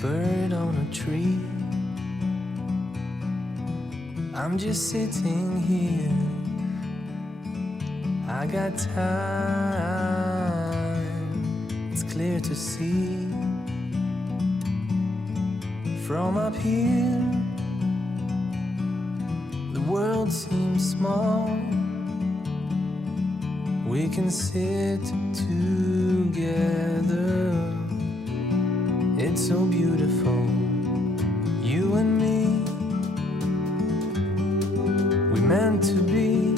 bird on a tree. I'm just sitting here. I got time. It's clear to see from up here. The world seems small. We can sit together. It's so beautiful, you and me. We meant to be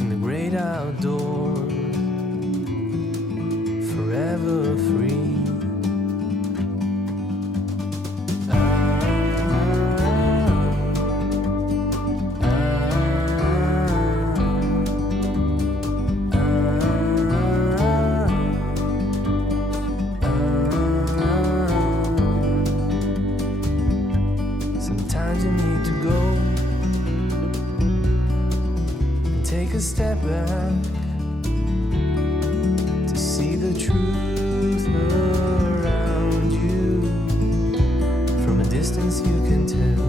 in the great outdoors, forever free. Sometimes you need to go and take a step back to see the truth around you. From a distance you can tell.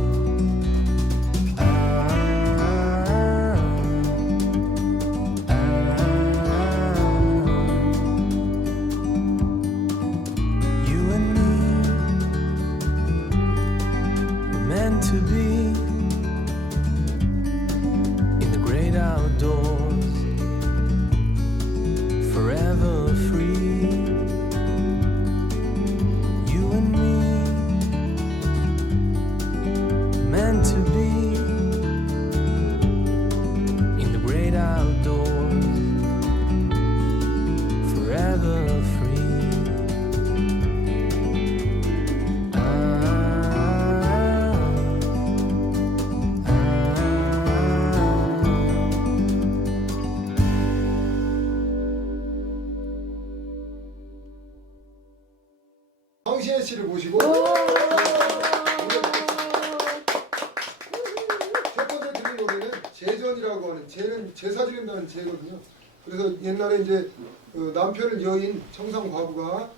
You and me were meant to be in the great outdoors, forever free. You and me meant to be in the great outdoors, forever free. 황신혜 씨를 모시고 첫 번째 드릴 노래는 제전이라고 하는, 제는 제사 지낸다는 제거든요. 그래서 옛날에 이제 남편을 여인 청상 과부가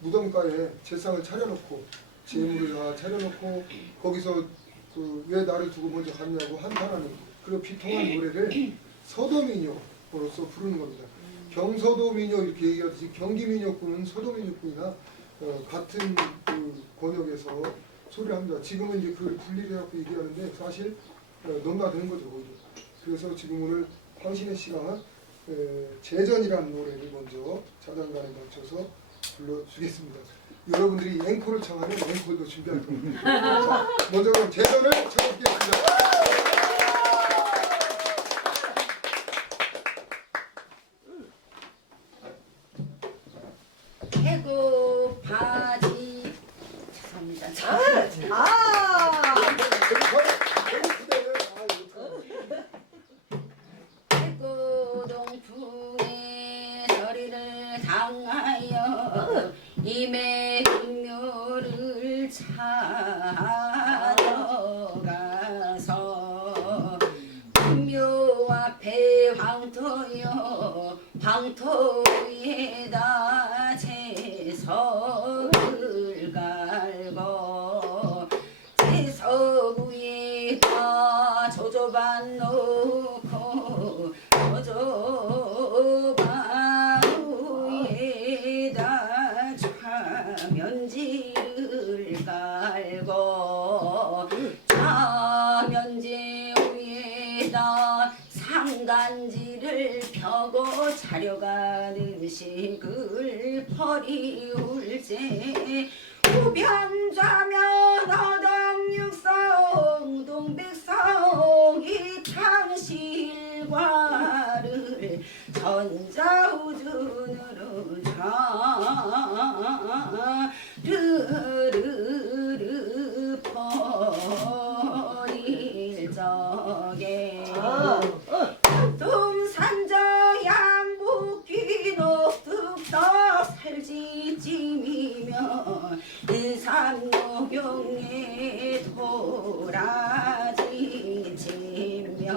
무덤가에 제상을 차려놓고 제물을 다 차려놓고 거기서 왜 나를 두고 먼저 갔냐고 한탄하는 그런 비통한 노래를 서도민요로서 부르는 겁니다. 경서도민요 이렇게 얘기하듯이 경기민요꾼은 서도민요꾼이나 같은 권역에서 소리를 합니다. 지금은 이제 그걸 분리해갖고 얘기하는데 사실 넘나드는 거죠. 오히려. 그래서 지금 오늘 황신혜 씨가 제전이라는 노래를 먼저 자장가에 맞춰서 불러주겠습니다. 여러분들이 앵콜을 청하면 앵콜도 준비할 겁니다. 자, 먼저 그럼 제전을 쳐볼게요. 배고파지. 죄송합니다. 배고동풍에 저리를 당하여 임의 금묘를 찾아 가서 금묘 앞에 황토요 황토 위에다 제석을 갈고 제석 위에다 조조반 놓고 조조반 위에다 차면지를 갈고 차면지 위에다 상간지를 펴고 자려가는 식을 버리울제 우변좌면 어덕육성 동백성 이탕실과를 전자우준으로 르르르 버릴 적에 동산자 양복기 녹득덕 살지찜이며 인삼노경에 도라지 찜며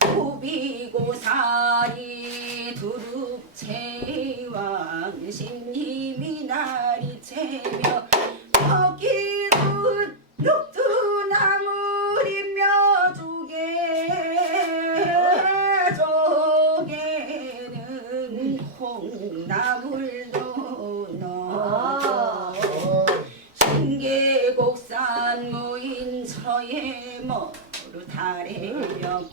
고비고사리 두릅채와 왕신님이 날이 채며 먹기도 녹두나물이며 조개는 콩나물도 넣어 신계곡산 모인 처에 머루 달에며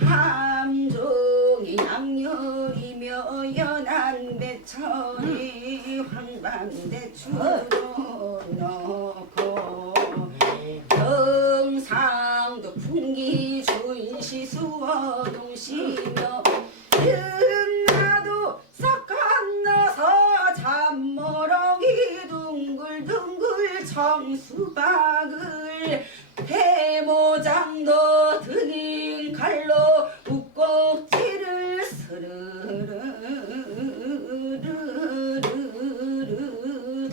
함종이 양념이며 연한 배철이 황반대추도 넣고 경상도 풍기 준시 수어동시며 등나도 싹 건너서 잠머렁이 둥글둥글 청수박을 대모장도 드긴 칼로 웃꼭지를 스르르르르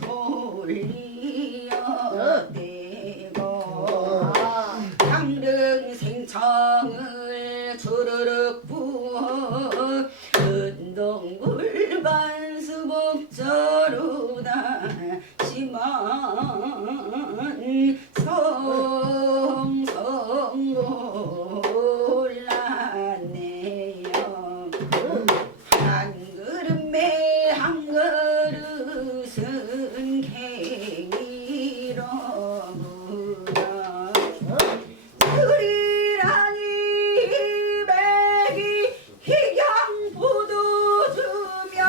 돌리어대고 강릉생청을 주르륵 부어 은동굴 반수복저로다 심한 성성 골랐네요. 한 그릇에 한 그릇은 갱이로구나. 그리라니 백이 희경포도 주며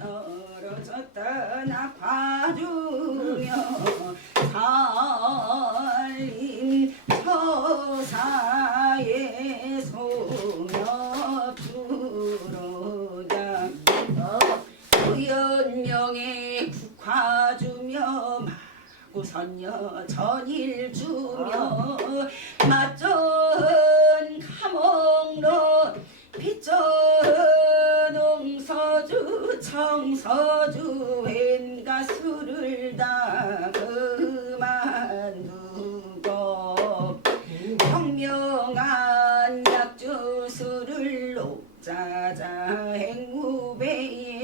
떨어졌다 나 봐주며 살림 처사의 소녀주로다. 우연명에 국화 주며 마구선녀 전일 주며 맞전 감옥로 빚전 옹서주 청서주 웬가수를 다 그만두고 청명한 약주술을 옥자자 행무배에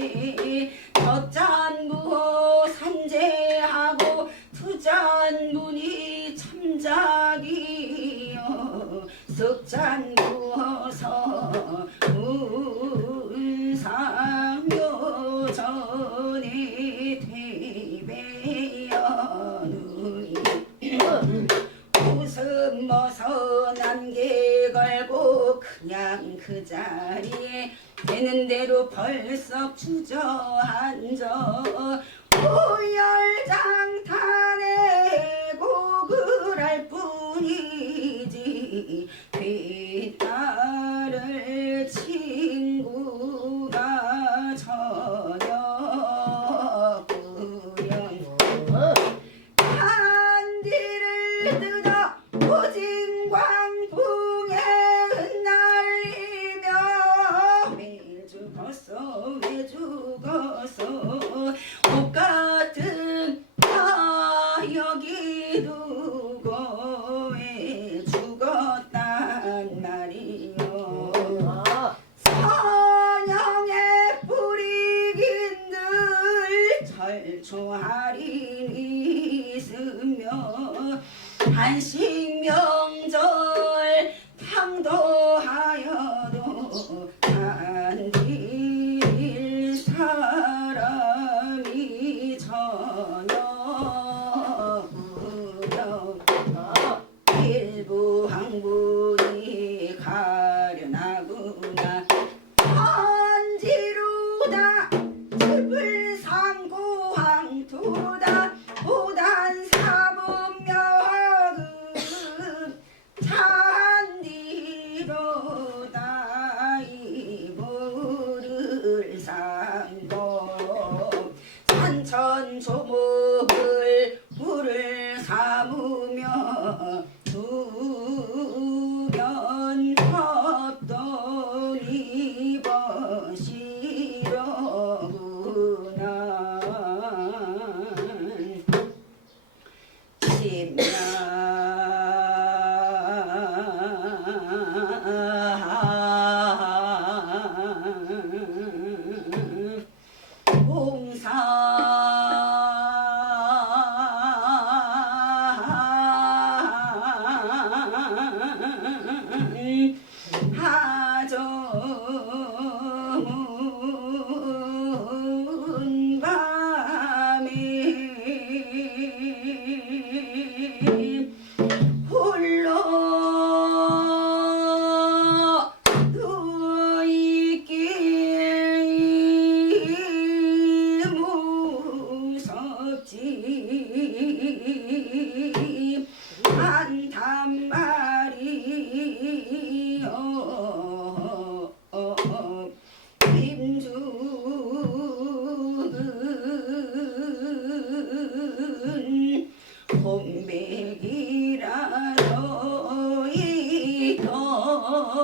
젖잔부 산재하고 투잔분이 참작이요 썩잔 부어서 운상묘전에 대배여누이 웃음 벗어 난게 걸고 그냥 그 자리에 되는 대로 벌썩 주저앉아 오열장탄에 곡을 할 뿐이지 뒤따를 친구가 전혀 꾸려 한디를 뜯어 오진광풍에 흩날리며 왜 죽었어 왜 죽었어 옷 같은 나 여기 두고 왜 죽었단 말이요. 선영의 뿌리긴들 절초할인이 있으며 한식명절 당도하여도 안길 사람이 전혀 없구려. 일부 항문이 가련하구나. 한지루다 습을 상고 황토다 보단 사분명은 잔디로다 이불을 삼고 산천조목을 물을 삼으며 두변 헛돈 입어시려구나.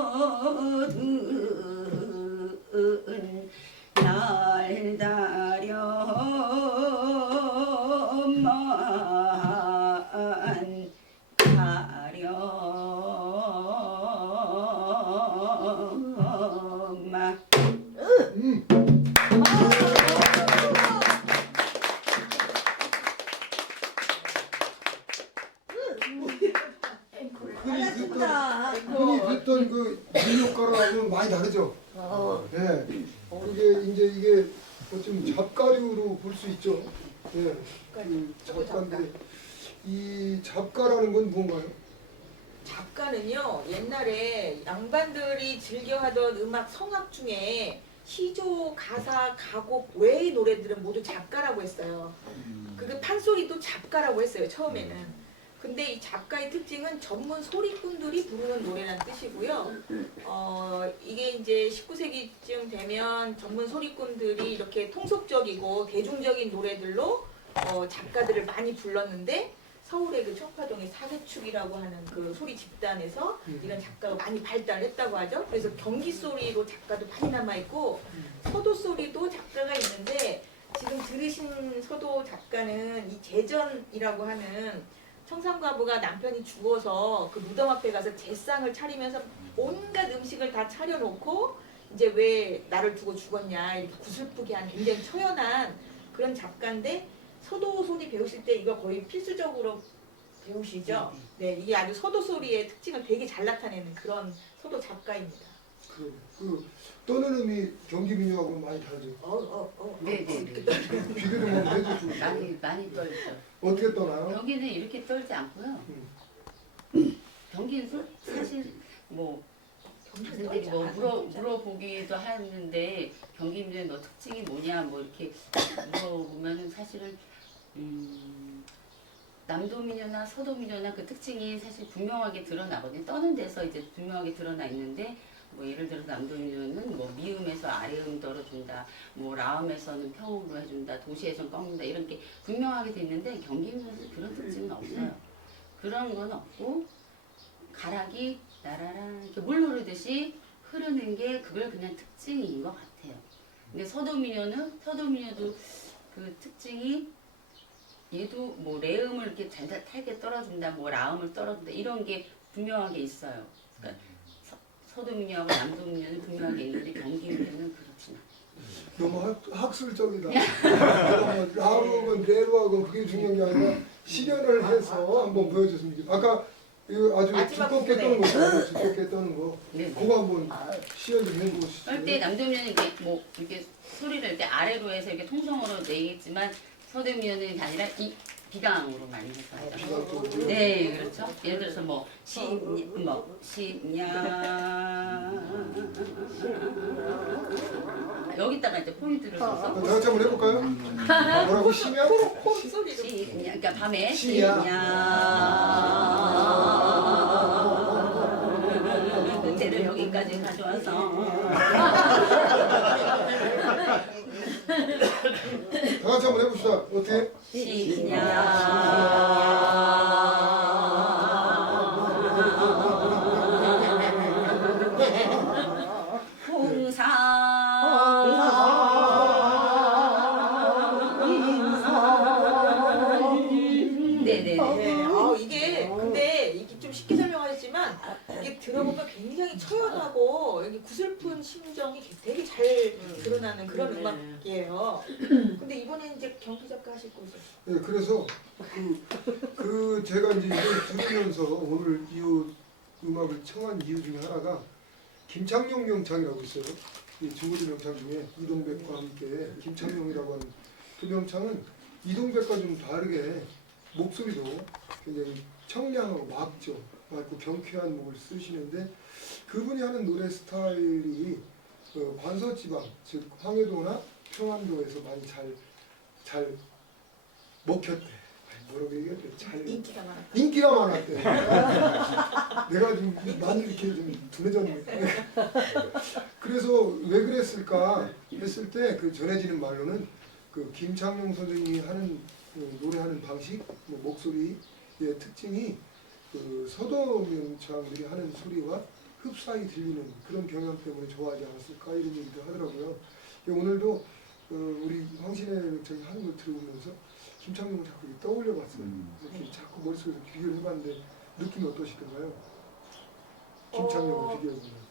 모든 날다려만 가려마. 흔히 듣던 그 민요가라고는 많이 다르죠. 예. 그게 이제 이게 좀 잡가류로 볼 수 있죠. 예. 그 잡가인데 이 잡가라는 건 뭔가요? 작가는요, 옛날에 양반들이 즐겨하던 음악 성악 중에 시조, 가사, 가곡 외의 노래들은 모두 잡가라고 했어요. 그 판소리도 잡가라고 했어요, 처음에는. 근데 이 잡가의 특징은 전문 소리꾼들이 부르는 노래라는 뜻이고요. 이게 이제 19세기쯤 되면 전문 소리꾼들이 이렇게 통속적이고 대중적인 노래들로 작가들을 많이 불렀는데 서울의 그 청파동의 사대축이라고 하는 그 소리 집단에서 이런 작가가 많이 발달했다고 하죠. 그래서 경기 소리로 작가도 많이 남아있고 서도 소리도 작가가 있는데 지금 들으신 서도 작가는 이 제전이라고 하는 청산과부가 남편이 죽어서 그 무덤 앞에 가서 제상을 차리면서 온갖 음식을 다 차려놓고 이제 왜 나를 두고 죽었냐 이렇게 구슬프게 한 굉장히 처연한 그런 작가인데 서도 소리 배우실 때 이거 거의 필수적으로 배우시죠? 네, 이게 아주 서도 소리의 특징을 되게 잘 나타내는 그런 서도 작가입니다. 그 떠는 음이 경기 민요하고는 많이 다르죠. 네네네. 비교 좀 한번 해주시죠. 많이 떨죠. 어떻게 떠나요? 경기는 이렇게 떨지 않고요. 경기는 사실 뭐 사람들이 뭐 물어보기도 하는데 경기민요의 너 특징이 뭐냐 뭐 이렇게 물어보면은 사실은 남도민요나 서도민요나 그 특징이 사실 분명하게 드러나거든요. 떠는 데서 이제 분명하게 드러나 있는데 뭐 예를 들어서 남도민요는 뭐 미음에서 아래음 떨어준다, 뭐 라음에서는 평음으로 해준다, 도시에서는 꺾는다 이런 게 분명하게 돼 있는데 경기민요는 그런 특징은 없어요. 그런 건 없고 가락이 나라랑 이렇게 물 흐르듯이 흐르는 게 그걸 그냥 특징인 것 같아요. 근데 서도민요도 그 특징이 얘도 뭐 레음을 이렇게 탈게 떨어준다, 뭐 라음을 떨어준다 이런 게 분명하게 있어요. 그러니까 서도민요하고 남도민요는 분명하게 있는데 경기민요는 그렇진 않아요. 너무 학술적이다. 라음은 레로하고 그게 중요한 게 아니라 실현을 해서 한번 보여줬으면 좋겠어요. 아까 이거 아주 두껍게 떠는 거 있잖아요. 두껍게 떠는 거. 네. 그거 한번 시연 좀 해보시죠. 그럴 때 남도민요는 이게 뭐 이렇게 소리를 이렇게 아래로 해서 이렇게 통성으로 내겠지만 서도민요는 아니라 이 비강으로 많이 해서 하죠. 네, 그렇죠. 예를 들어서 뭐 시냐 여기다가 이제 포인트를 다 줘서 같이 한번 해볼까요? 뭐라고 시면? 소리로. 시냐 그러니까 밤에 시야. 시냐 그때를 여기까지 가져와서 다 같이 한번 해봅시다. 어떻게? 네네네. 이게 근데 이게 좀 쉽게 설명하셨지만 이게 들어보면 굉장히 처연하고 여기 구슬픈 심정이 되게 잘 드러나는 그런 음악이에요. 근데 이번에 이제 경기 작가 하실 거죠? 네, 그래서 그 제가 이제 이걸 들으면서 오늘 이 음악을 청한 이유 중에 하나가 김창룡 명창이라고 있어요. 이 중고대 명창 중에 이동백과 함께 김창룡이라고 하는 그 명창은 이동백과 좀 다르게 목소리도 굉장히 청량하고 맑고 경쾌한 목을 쓰시는데 그분이 하는 노래 스타일이 관서지방 즉 황해도나 평안도에서 많이 잘 먹혔대. 뭐라고 얘기해야 돼? 잘 인기가 많았대. 내가 좀 많이 이렇게 좀 둔해졌는데. 그래서 왜 그랬을까 했을 때 그 전해지는 말로는 그 김창룡 선생님이 하는 노래하는 방식, 뭐 목소리의 특징이 그 서도 명창들이 하는 소리와 흡사히 들리는 그런 경향 때문에 좋아하지 않았을까 이런 얘기도 하더라고요. 오늘도 우리 황신의 명창이 하는 걸 들어보면서 김창룡을 자꾸 떠올려봤어요. 이렇게 자꾸 머릿속에서 비교를 해봤는데 느낌이 어떠시던가요? 김창룡을 비교해보면.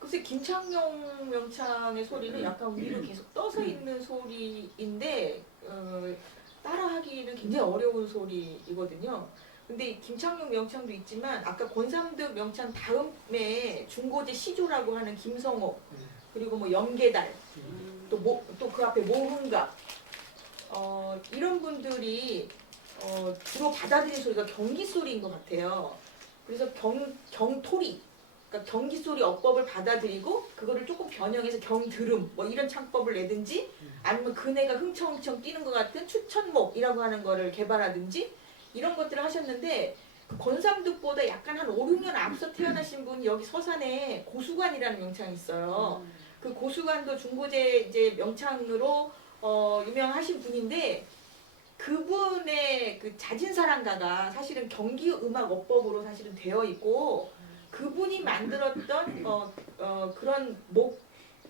글쎄 김창룡 명창의 소리는 약간 위로 계속 떠서 있는 소리인데 따라하기는 굉장히 어려운 소리이거든요. 근데 김창룡 명창도 있지만 아까 권삼득 명창 다음에 중고제 시조라고 하는 김성옥 그리고 뭐 염계달 또 그 앞에 모흥갑 이런 분들이 주로 받아들인 소리가 경기 소리인 것 같아요. 그래서 경토리 그러니까 경기 소리 어법을 받아들이고 그거를 조금 변형해서 경드름 뭐 이런 창법을 내든지 아니면 그네가 흥청흥청 뛰는 것 같은 추천목이라고 하는 거를 개발하든지 이런 것들을 하셨는데 그 권삼득보다 약간 한 5, 6년 앞서 태어나신 분이 여기 서산에 고수관이라는 명창이 있어요. 그 고수관도 중고제 이제 명창으로 유명하신 분인데 그분의 그 자진사랑가가 사실은 경기 음악 어법으로 사실은 되어 있고 그분이 만들었던 그런 목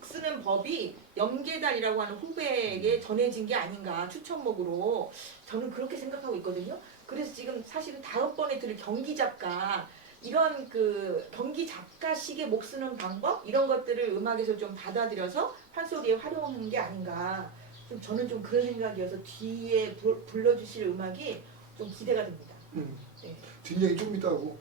쓰는 법이 염계달이라고 하는 후배에게 전해진 게 아닌가 추천목으로 저는 그렇게 생각하고 있거든요. 그래서 지금 사실은 다음번에 들을 경기 작가 이런 그 경기 작가식의 목 쓰는 방법 이런 것들을 음악에서 좀 받아들여서 판소리에 활용한 게 아닌가 좀 저는 좀 그런 생각이어서 뒤에 불러주실 음악이 좀 기대가 됩니다. 네. 뒷얘기 좀 이따 하고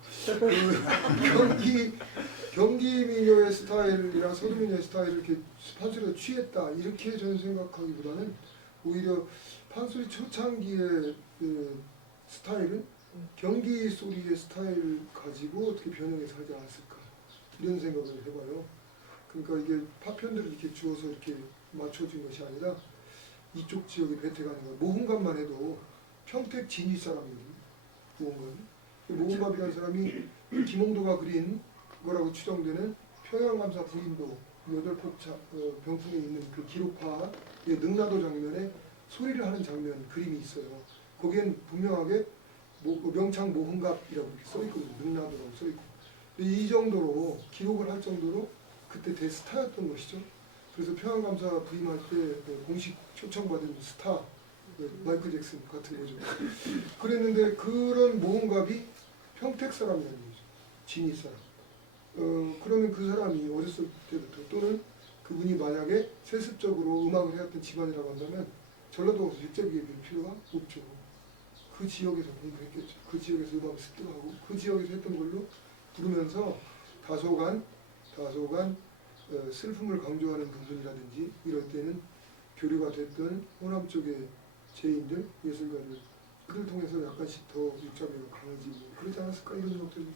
경기 민요의 스타일이랑 서도 민요의 스타일을 이렇게 판소리가 취했다 이렇게 저는 생각하기보다는 오히려 판소리 초창기의 그 스타일은 경기 소리의 스타일 가지고 어떻게 변형해서 하지 않았을까 이런 생각을 해봐요. 그러니까 이게 파편들을 이렇게 주어서 이렇게 맞춰준 것이 아니라 이쪽 지역에 배택하는 거예요. 모흥갑만 해도 평택 진위 사람이거든요. 모흥갑이라는 사람이 김홍도가 그린 거라고 추정되는 평양감사 부인도 8폭 병풍에 있는 그 기록화 능라도 장면에 소리를 하는 장면 그림이 있어요. 거기엔 분명하게 명창 모흥갑이라고 이렇게 써있거든요. 능라도라고 써있고. 이 정도로 기록을 할 정도로 그때 대스타였던 것이죠. 그래서 평양감사 부임할 때 공식 초청받은 스타 마이클 잭슨 같은 거죠. 그랬는데 그런 모흥갑이 평택 사람이라는 거죠. 진위 사람. 그러면 그 사람이 어렸을 때부터 또는 그분이 만약에 세습적으로 음악을 해왔던 집안이라고 한다면 전라도 가서 육제비에 볼 필요가 없죠. 그 지역에서 공부했겠죠. 그 지역에서 음악을 습득하고 그 지역에서 했던 걸로 부르면서 다소간 슬픔을 강조하는 부분이라든지 이럴 때는 교류가 됐던 호남 쪽의 제인들, 예술가들 그들 통해서 약간씩 더 육자비가 강해지고 그러지 않았을까 이런 생각들이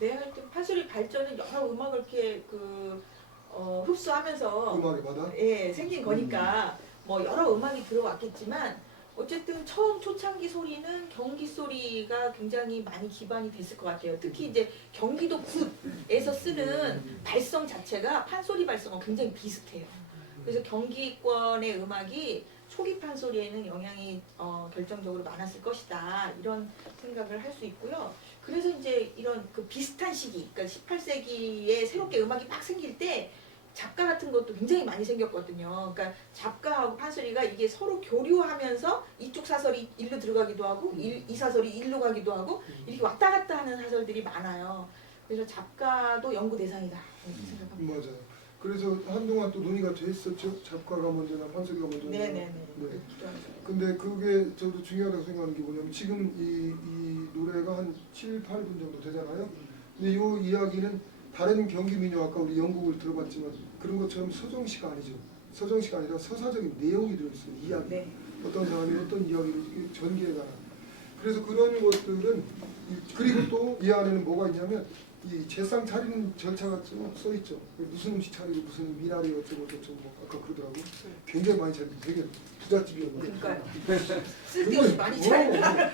내가 하여튼 판소리 발전은 여러 음악을 이렇게 흡수하면서 음악의 바다? 예, 생긴 거니까 뭐 여러 음악이 들어왔겠지만 어쨌든 처음 초창기 소리는 경기 소리가 굉장히 많이 기반이 됐을 것 같아요. 특히 이제 경기도 굿에서 쓰는 발성 자체가 판소리 발성과 굉장히 비슷해요. 그래서 경기권의 음악이 초기 판소리에는 영향이 결정적으로 많았을 것이다. 이런 생각을 할 수 있고요. 그래서 이제 이런 그 비슷한 시기, 그러니까 18세기에 새롭게 음악이 막 생길 때 작가 같은 것도 굉장히 많이 생겼거든요. 그러니까 작가하고 판소리가 이게 서로 교류하면서 이쪽 사설이 일로 들어가기도 하고 이 사설이 일로 가기도 하고 이렇게 왔다 갔다 하는 사설들이 많아요. 그래서 작가도 연구 대상이다 이렇게 생각합니다. 맞아요. 그래서 한동안 또 논의가 됐었죠. 작가가 먼저나 판소리가 먼저나. 네네네. 네. 근데 그게 저도 중요하다고 생각하는 게 뭐냐면 지금 이 노래가 한 7, 8분 정도 되잖아요. 근데 이 이야기는 다른 경기 민요 아까 우리 연곡을 들어봤지만 그런 것처럼 서정시가 아니죠. 서정시가 아니라 서사적인 내용이 들어있어요. 이야기. 네. 어떤 사람이 어떤 이야기를 전개해가나. 그래서 그런 것들은 그리고 또 이 안에는 뭐가 있냐면 이 제상 차리는 절차가 좀 써있죠. 무슨 음식 차리고 무슨 미나리 어쩌고 저쩌고 아까 그러더라고. 굉장히 많이 차리고 되게 부잣집이었는데. 그러니까 쓸데없이 많이 차린다.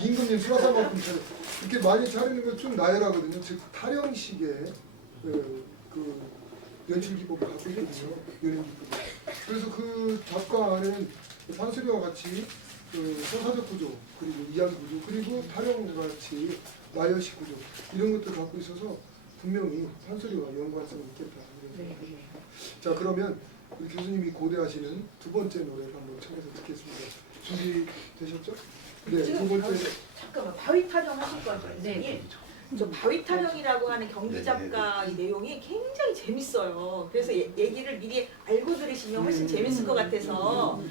임금님 수라상만큼 차려. 이렇게 많이 차리는 건 좀 나열하거든요. 즉 타령식의 그 연출 기법을 갖고 있거든요. 연연 기법. 그래서 그 작가 안에는 판소리와 같이 그 서사적 구조 그리고 이야기 구조 그리고 타령과 같이 나열식 구조 이런 것들 갖고 있어서 분명히 판소리와 연관성이 있겠다. 네. 자, 그러면 우리 교수님이 고대하시는 두 번째 노래를 한번 청해서 듣겠습니다. 준비되셨죠? 네, 지금 두 번째. 잠깐만 바위 타령 하실 거죠? 네. 저 바위 타령이라고 하는 경기 작가 이 내용이 굉장히 재밌어요. 그래서 얘기를 미리 알고 들으시면 훨씬 재밌을 것 같아서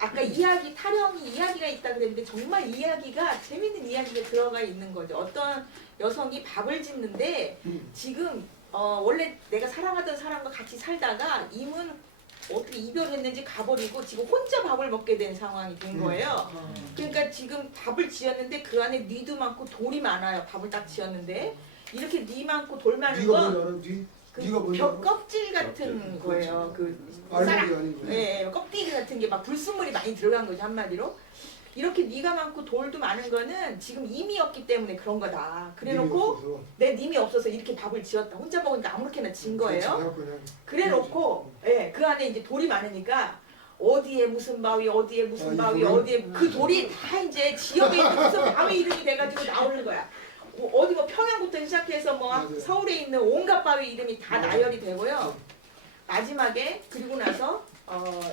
아까 이야기 타령이 이야기가 있다 그랬는데 정말 이야기가 재밌는 이야기가 들어가 있는 거죠. 어떤 여성이 밥을 짓는데 지금 원래 내가 사랑하던 사람과 같이 살다가 임은 어떻게 이별했는지 가버리고 지금 혼자 밥을 먹게 된 상황이 된 거예요. 그러니까 지금 밥을 지었는데 그 안에 뉘도 많고 돌이 많아요. 밥을 딱 지었는데 이렇게 뉘 많고 돌 많은 네가 거 뭐냐는 뉘? 네가 그 뭐냐는 벽 껍질 같은 거예요. 그 알목이 쌀- 아닌 거예요. 예, 껍데기 같은 게 막 불순물이 많이 들어간 거죠 한마디로. 이렇게 뉘가 많고 돌도 많은 거는 지금 임이 없기 때문에 그런 거다. 그래놓고 내 님이 없어서 이렇게 밥을 지었다. 혼자 먹으니까 아무렇게나 진 거예요. 그래놓고 예, 그 안에 이제 돌이 많으니까 어디에 무슨 바위, 어디에 무슨 바위, 어디에 그 돌이 다 이제 지역에 있는 무슨 바위 이름이 돼가지고 나오는 거야. 어디 뭐 평양부터 시작해서 뭐 맞아요. 서울에 있는 온갖 바위 이름이 다 나열이 되고요. 마지막에 그리고 나서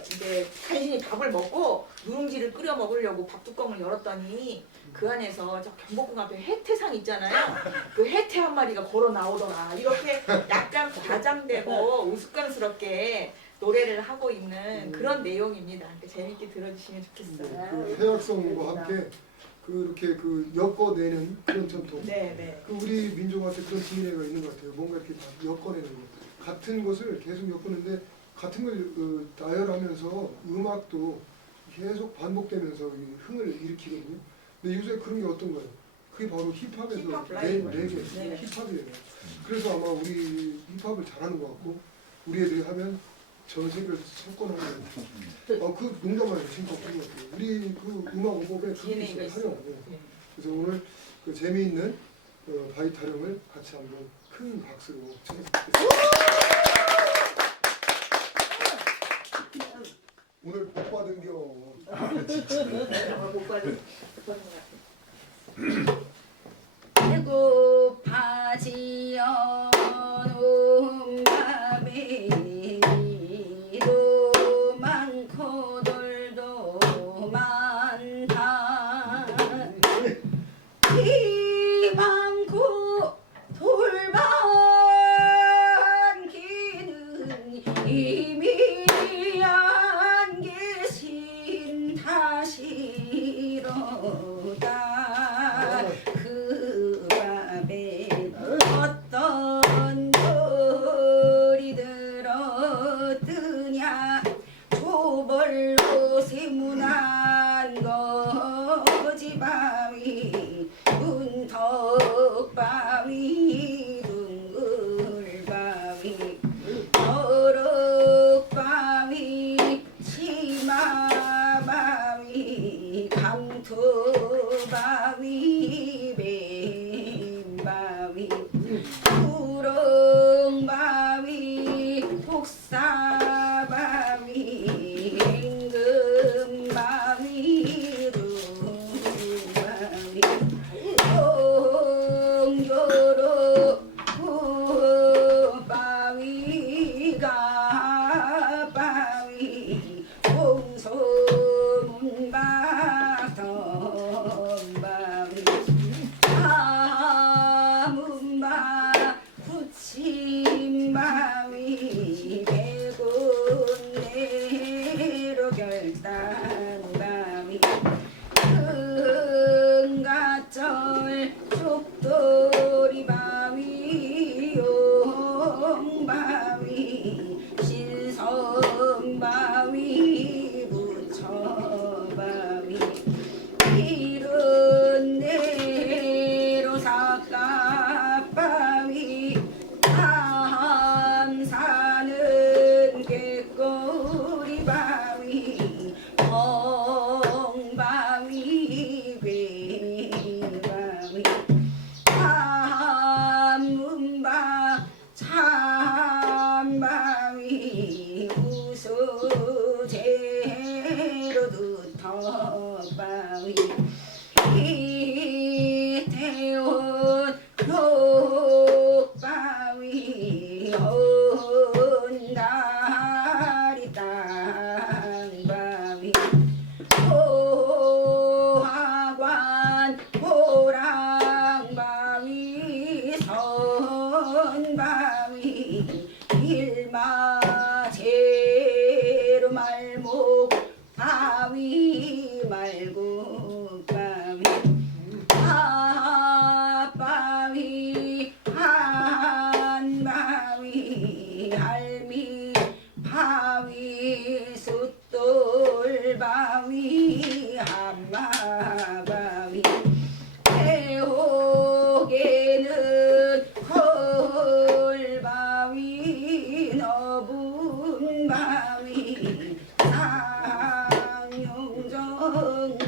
이제 간신히 밥을 먹고 누룽지를 끓여 먹으려고 밥 뚜껑을 열었더니 그 안에서 저 경복궁 앞에 해태상 있잖아요. 그 해태 한 마리가 걸어 나오더라. 이렇게 약간 과장되고 우스꽝스럽게 노래를 하고 있는 그런 내용입니다. 그러니까 재밌게 들어주시면 좋겠어요. 그 해악성과 함께 그렇게 그 엮어내는 그런 전통. 네, 네. 그 우리 민족한테 그런 DNA가 있는 것 같아요. 뭔가 이렇게 다 엮어내는 거. 같은 것을 계속 엮었는데 같은 걸 나열하면서 음악도 계속 반복되면서 이 흥을 일으키거든요. 근데 요새 그런 게 어떤 거예요? 그게 바로 힙합에서 힙합 라이브. 레게, 네. 힙합이에요. 그래서 아마 우리 힙합을 잘하는 것 같고 우리 애들이 하면 전 세계를 석권하는 그 농담만 진짜 그런 것 같아요. 우리 그 음악 오법에 DNA가 있어요. 활용하고 그래서 오늘 그 재미있는 바위 타령을 같이 한번 큰 박수로 청해드리겠습니다. 오늘 복 받은겨. 못 받은 것 같아요. 배고파지어 온밤에 이도 많고 돌도 많다 이 많고 돌 많기는 이미 안 계신 다시로다 그 밤에 어떤 돌이 들어뜨냐 조벌로 세문한 거지바위 문덕바위 둥글바위 어록바위 치마바위 감토바위 뱀바위 구렁바위 독사바위 앵금바위 루바위 동교로 구바위 가바위 공소문박 덤바위 아문바 붙임바위 백운내로 결단바위 흥가절 족돌이바위 용바위 신선바위 부처바위 이른 내로 삭가바위 함사는 꾀꼬리바위 엉바위 배바위 참문바 참바위 우수제로 두터바위 이태원 녹바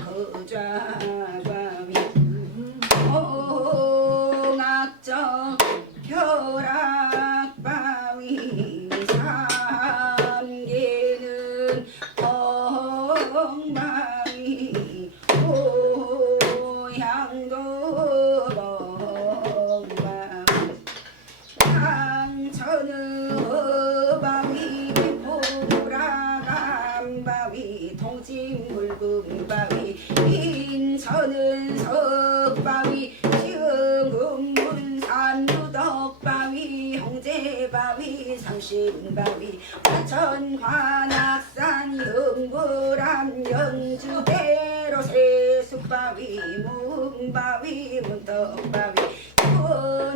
거자바위 홍악정 벼락바위 삼계는 엉바위 고향도 엉바위 강천은 어바위 보라감바위 통진물금바위 인천은 석바위 시흥금문산 누덕바위 형제바위 삼신바위 화천 관악산 영불암 연주대로 세숫바위 문바위 문덕바위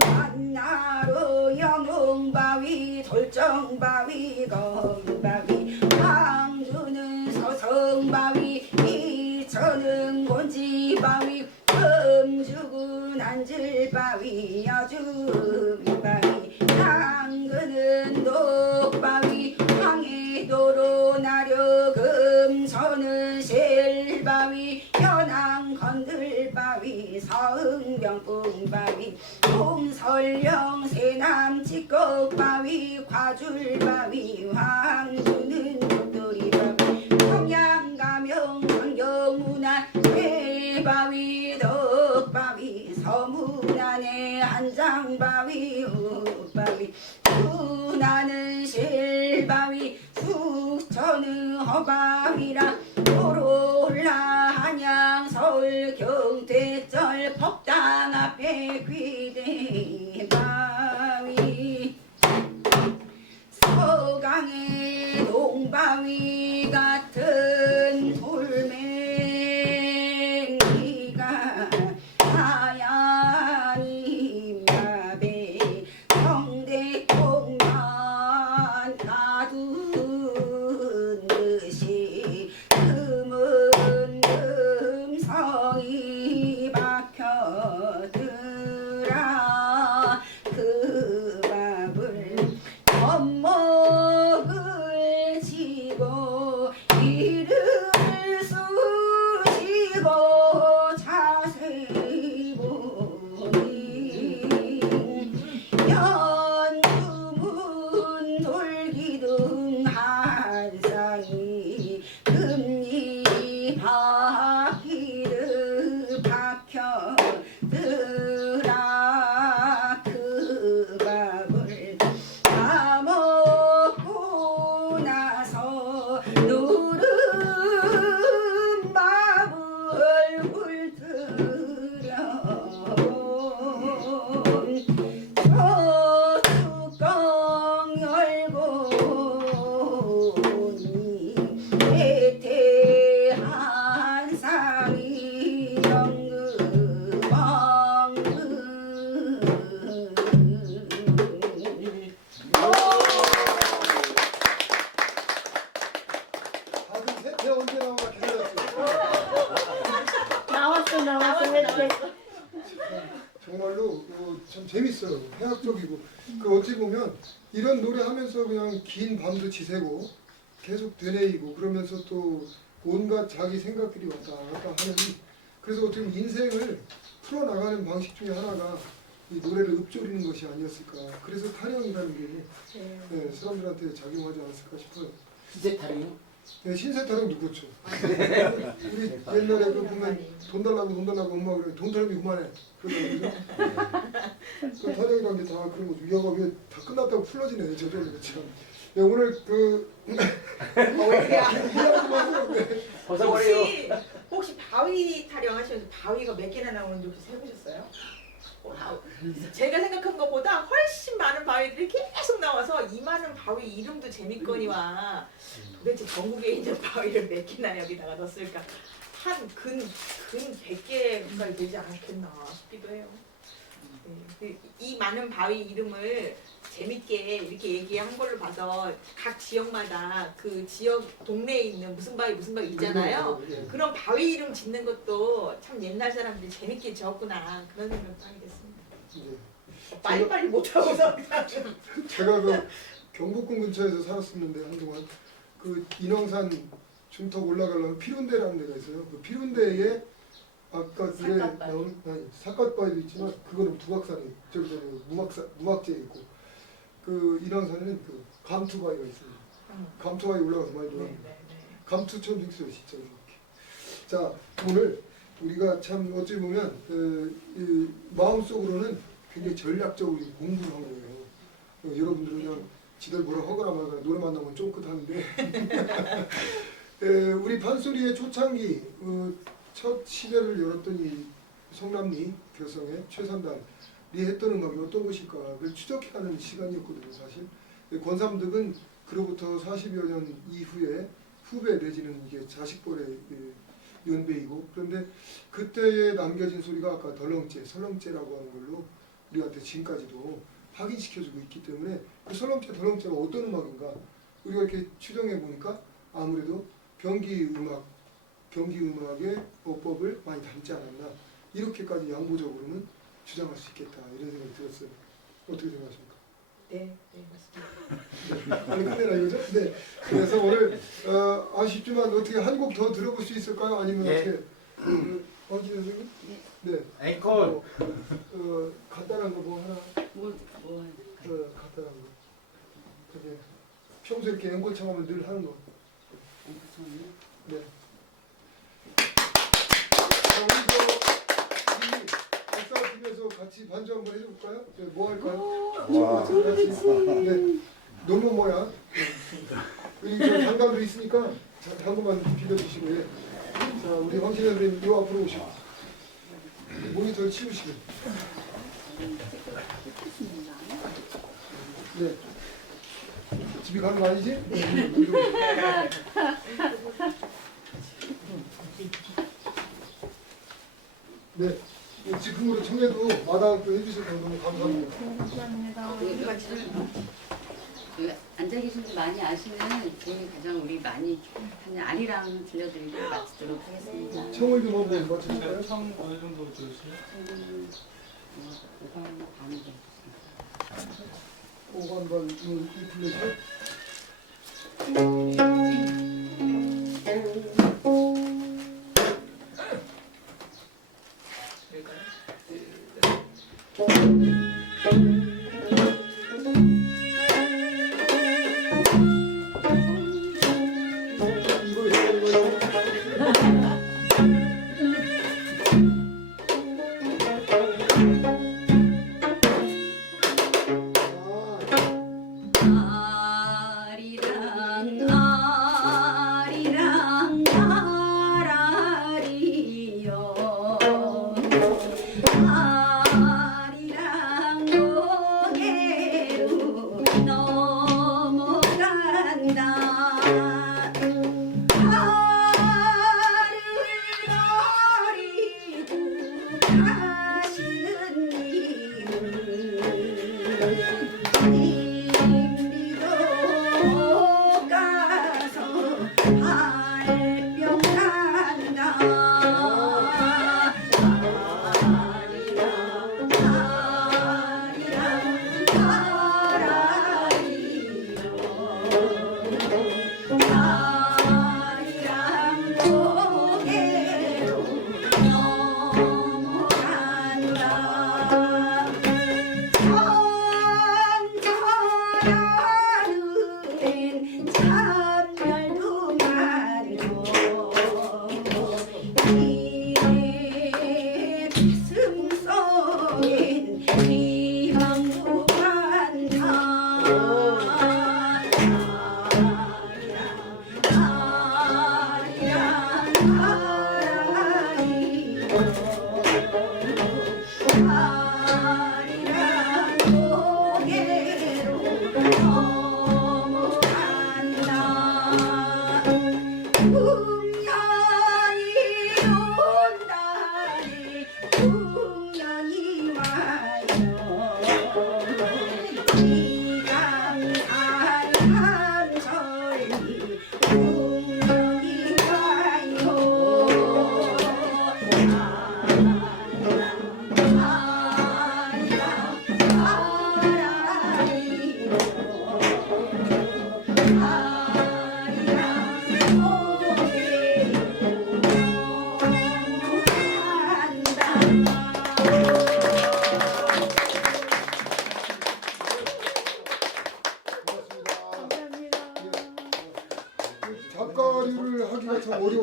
한나로 영웅바위 돌정바위 검바위 광주는 서성바위 이천은 곤지바위 금주군 안질바위 여주바위 당근은 녹바위 황해도로 나려금 저는 셀바위 현황 건들바위 서흥병풍바위 홍설령 세남 찌꺽바위 과줄바위 황주는 독도리바위 평양가명 환경문화 대바위 덕바위 서문안의 한장바위 흑바위 군하는 실바위 숙천은 허바위라 오롤라 한양 서울 경태절 법당 앞에 귀대바위 서강의 동바위 같은 돌멩이가 하얀 마배 성대통만 가둔 듯이 금은 음성이 박혀들아 그 밥을 젖먹을 지고 이름을 쓰시고 자세히 보니 연두문 돌기둥 한 쌍이 금리 바퀴를 박혀들아 그 밥을 다 먹고 나서 누른밥을 훑으려 저 뚜껑 열고 보니 대퇴한 쌍이 다들 세태 언제 나오나 기다렸어요. 나왔어 왜 정말로 참 재밌어요. 해학적이고 그 어찌 보면 이런 노래 하면서 그냥 긴 밤도 지새고 계속 되뇌이고 그러면서 또 온갖 자기 생각들이 왔다 갔다 하는 그래서 어떻게 보면 인생을 풀어나가는 방식 중에 하나가 이 노래를 읊조리는 것이 아니었을까. 그래서 타령이라는 게 네, 사람들한테 작용하지 않았을까 싶어요. 이제 다른 네, 신세 타령도 그렇죠. 우리 옛날에 그 보면 돈 달라고 엄마가 그래 돈 타령이 그만해. 그러더라고요. 그 타령이란 게 다 그런 거죠. 이하가 왜 다 끝났다고 풀러지네. 저절로 참. 네, 오늘 그 혹시 바위 타령하시면서 바위가 몇 개나 나오는지 혹시 세보셨어요? 제가 생각한 것보다 훨씬 많은 바위들이 계속 나와서 이 많은 바위 이름도 재밌거니와 도대체 전국에 있는 바위를 몇 개나 여기다가 넣었을까? 한 근 100개 가까이 되지 않겠나 싶기도 해요. 네, 이 많은 바위 이름을 재밌게 이렇게 얘기한 걸로 봐서 각 지역마다 그 지역 동네에 있는 무슨 바위 있잖아요. 그런 바위 이름 짓는 것도 참 옛날 사람들이 재밌게 지었구나 그런 생각도 하게 됐습니다. 빨리빨리 못하고서 제가 그 경복궁 근처에서 살았었는데 한동안 그 인왕산 준턱 올라가려면 피룬대라는 데가 있어요. 그 피룬대에 아까 뒤에 삿갓바위. 나온 삿갓바위도 있지만 그거는 두각산이 저기 무막지에 있고 그 인왕산에는 그 감투바위가 있습니다. 감투바위 올라가서 많이 놀아요. 감투천 빙수요 진짜 이렇게. 자 오늘 우리가 참 어찌 보면 이 마음속으로는 굉장히 전략적으로 공부를 한 거예요. 여러분들은 그냥 지들 뭐라 하거나 말거나 노래만 나오면 쫑긋하는데 우리 판소리의 초창기 첫 시대를 열었던 이 성남리 교성의 최선단이 했던 음악이 어떤 것일까를 추적해가는 시간이었거든요. 사실 권삼득은 그로부터 40여 년 이후에 후배 내지는 이게 자식벌의 연배이고 그런데 그때에 남겨진 소리가 아까 덜렁째, 설렁째라고 하는 걸로 우리한테 지금까지도 확인시켜주고 있기 때문에 그 설렁째, 덜렁째가 어떤 음악인가 우리가 이렇게 추정해 보니까 아무래도 병기 음악의 어법을 많이 담지 않았나 이렇게까지 양보적으로는 주장할 수 있겠다 이런 생각이 들었어요. 어떻게 생각하십니까? 네, 맞습니다. 아니 끝내라 이거죠? 네. 그래서 오늘 아쉽지만 어떻게 한 곡 더 들어볼 수 있을까요? 아니면 예. 어떻게 황진 선생님? 네. 앵콜. 간단한 거 뭐 하나 뭐 간단한 거. 그게 평소 이렇게 앵콜 청하면 늘 하는 거. 네. 자, 우리 박사팀에서 같이 반주 한번 해볼까요? 네, 뭐 할까요? 와. 같이. 네. 너무 뭐야? 우리 저 장갑도 있으니까 장갑만 빌려주시고 예. 자, 우리 황신 선생님 요 앞으로 오시고 모니터를 치우시고. 네. 집에 가는 거 아니지? 네. 네. 즉흥으로 청해도 마다학교 해주셔서 너무 감사합니다. 그 앉아 계신 분 많이 아시는 제일 가장 우리 많이 하는 아리랑 들려드리고 마치도록 하겠습니다. 청을 좀 한번 맞춰볼까요? 청 어느 정도 들으세요? 5반 반 정도. 5번 반 이 플랫이 이거 아리랑 아리랑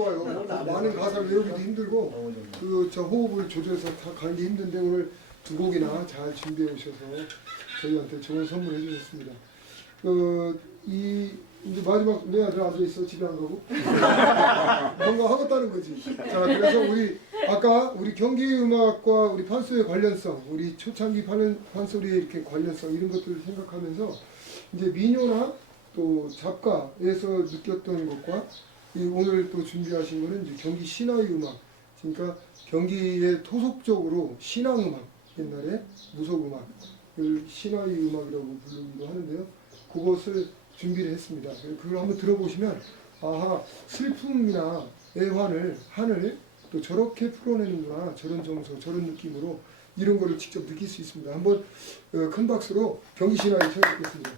좋아요. 많은 가사를 외우기도 힘들고 그 저 호흡을 조절해서 다 가는 게 힘든데 오늘 두 곡이나 잘 준비해 오셔서 저희한테 좋은 선물 해주셨습니다. 이제 마지막 내 아들 앉아 있어 집에 안 가고 뭔가 하겠다는 거지. 자 그래서 우리 아까 우리 경기음악과 우리 판소의 관련성, 우리 초창기 판소리의 이렇게 관련성 이런 것들을 생각하면서 이제 민요나 또 작가에서 느꼈던 것과 오늘 또 준비하신 거는 이제 경기 신화의 음악, 그러니까 경기의 토속적으로 신앙음악, 옛날에 무속음악을 신화의 음악이라고 부르기도 하는데요. 그것을 준비를 했습니다. 그걸 한번 들어보시면 아하 슬픔이나 애환을 한을 또 저렇게 풀어내는구나, 저런 정서, 저런 느낌으로 이런 거를 직접 느낄 수 있습니다. 한번 큰 박수로 경기 신화를 쳐드리겠습니다.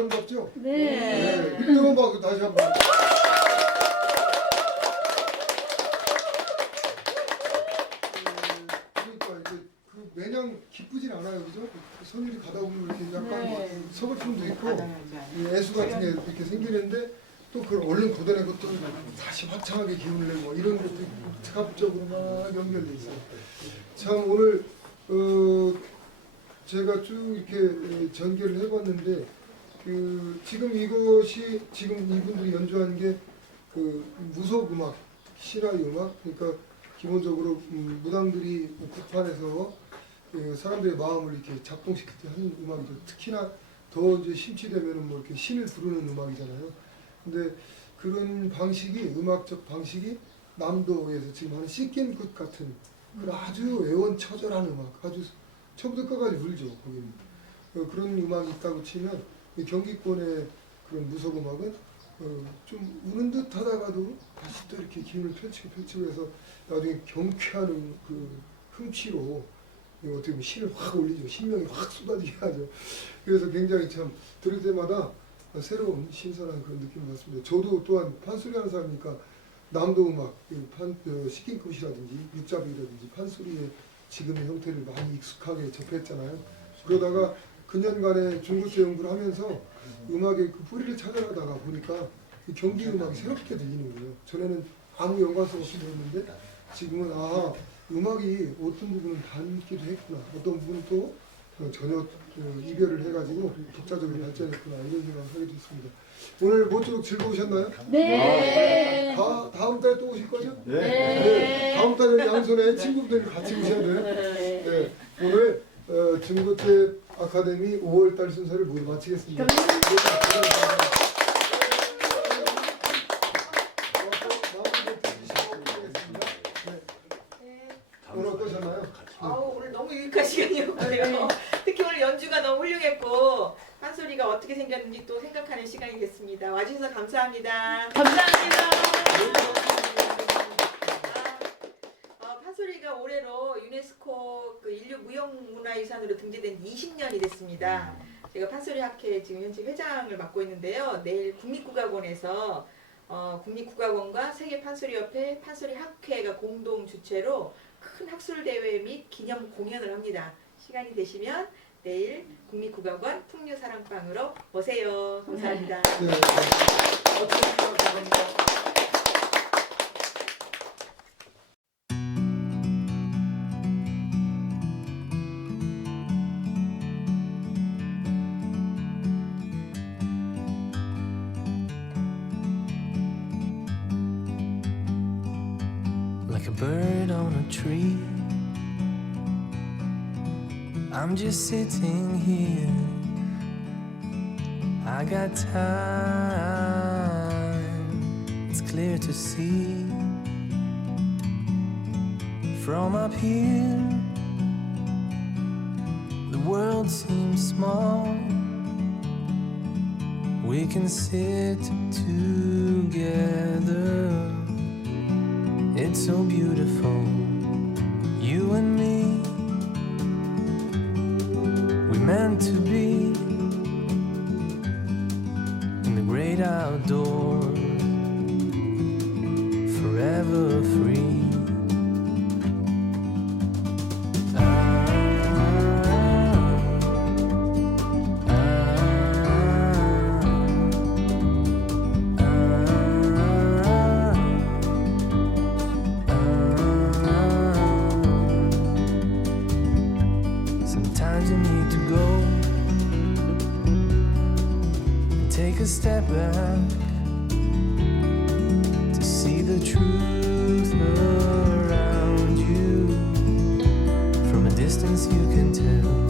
아름답죠? 네. 1등은 박수 다시 한번. 그러니까 이제 그 매년 기쁘진 않아요, 그죠? 선율이 가다 보면 이렇게 약간 서글픔도 있고 애수 같은 게 이렇게 생기는데 또 그걸 얼른 걷어내고 또 다시 화창하게 기운을 내고 뭐 이런 것도 복합적으로 막 연결돼 있어요. 참 오늘 제가 쭉 이렇게 전개를 해봤는데 지금 이것이 지금 이분들이 연주한 게 그 무속 음악, 실화의 음악, 그러니까 기본적으로 무당들이 국판에서 사람들의 마음을 이렇게 작동시킬 때 하는 음악이죠. 특히나 더 이제 심취되면은 뭐 이렇게 신을 부르는 음악이잖아요. 근데 그런 방식이 음악적 방식이 남도에서 지금 하는 씻긴 굿 같은 그런 아주 애원처절한 음악, 아주 처음부터 끝까지 울죠. 거기는 그런 음악이 있다고 치면 이 경기권의 그런 무속 음악은 좀 우는 듯 하다가도 다시 또 이렇게 기운을 펼치고 해서 나중에 경쾌한 그 흥취로 어떻게 보면 신을 확 올리죠. 신명이 확 쏟아지게 하죠. 그래서 굉장히 참 들을 때마다 새로운 신선한 그런 느낌을 받습니다. 저도 또한 판소리 하는 사람이니까 남도 음악, 시킹굿이라든지 육잡이라든지 판소리의 지금의 형태를 많이 익숙하게 접했잖아요. 그러다가 근년간의 중고체 연구를 하면서 음악의 그 뿌리를 찾아가다가 보니까 경기 음악이 새롭게 들리는 거예요. 전에는 아무 연관성 없이 들었는데 지금은 음악이 어떤 부분은 닮기도 했구나, 어떤 부분은 또 전혀 이별을 해가지고 독자적으로 발전했구나 이런 생각을 하게 됐습니다. 오늘 모쪼록 즐거우셨나요? 네. 다음 달에 또 오실 거죠? 네. 다음 달에 양손에 친구들이 같이 오셔야 돼요. 네. 오늘 중고체 아카데미 5월달 순서를 모두 마치겠습니다. 오늘 어떠셨나요? 오늘 너무 유익한 시간이었고요. 특히 오늘 연주가 너무 훌륭했고 판소리가 어떻게 생겼는지 또 생각하는 시간이 됐습니다. 와주셔서 감사합니다. 감사합니다. 판소리가 올해로 유네스코 그 인류 무형문화유산으로 등재된 20년이 됐습니다. 제가 판소리 학회 지금 현재 회장을 맡고 있는데요. 내일 국립국악원에서 국립국악원과 세계판소리협회 판소리 학회가 공동 주최로 큰 학술대회 및 기념 공연을 합니다. 시간이 되시면 내일 국립국악원 풍류사랑방으로 오세요. 감사합니다. 네. Like a bird on a tree, I'm just sitting here. I got time, it's clear to see. From up here, the world seems small. We can sit together. It's so beautiful, you and me. We meant to be in the great outdoors, forever free. Sometimes you need to go and take a step back to see the truth around you. From a distance you can tell